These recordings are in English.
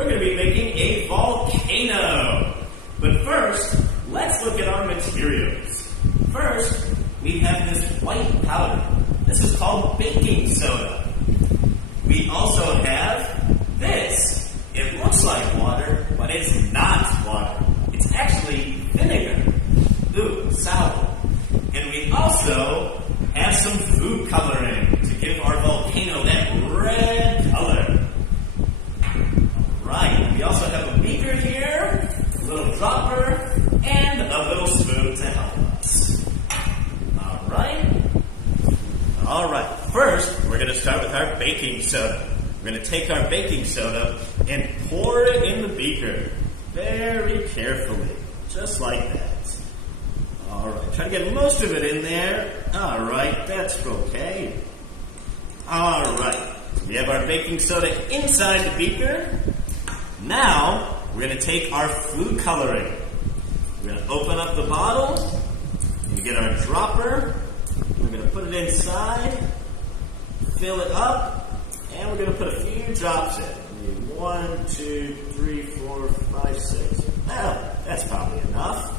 we're going to be making a volcano. But first, let's look at our materials. First, we have this white powder. This is called baking soda. We also have this. It looks like water, but it's not water. It's actually vinegar. Ooh, sour. And we also have some food coloring to give our volcano that red color. Right, we also have a beaker here, a little dropper, and a little spoon to help us. Alright, first we're going to start with our baking soda. We're going to take our baking soda and pour it in the beaker very carefully, just like that. Alright, try to get most of it in there. Alright, that's okay. Alright, we have our baking soda inside the beaker. Now, we're going to take our food coloring. We're going to open up the bottle, and get our dropper. We're going to put it inside, fill it up, and we're going to put a few drops in. 1, 2, 3, 4, 5, 6. Well, that's probably enough.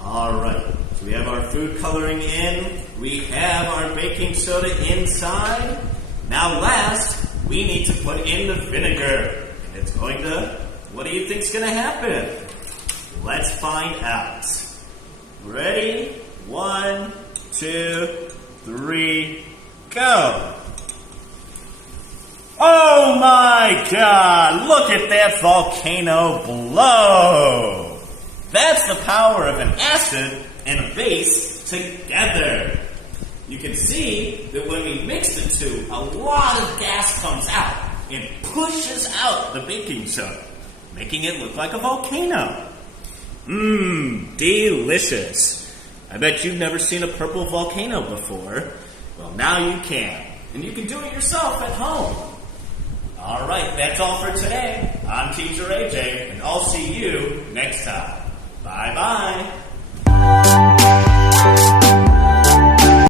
Alright, so we have our food coloring in. We have our baking soda inside. Now last, we need to put in the vinegar. And it's going to, what do you think's going to happen? Let's find out. Ready? 1, 2, 3, go! Oh my God! Look at that volcano blow! That's the power of an acid and a base together. You can see that when we mix the two, a lot of gas comes out and pushes out the baking soda, making it look like a volcano. Mmm, delicious. I bet you've never seen a purple volcano before. Well, now you can. And you can do it yourself at home. Alright, that's all for today. I'm Teacher AJ, and I'll see you next time. Bye-bye.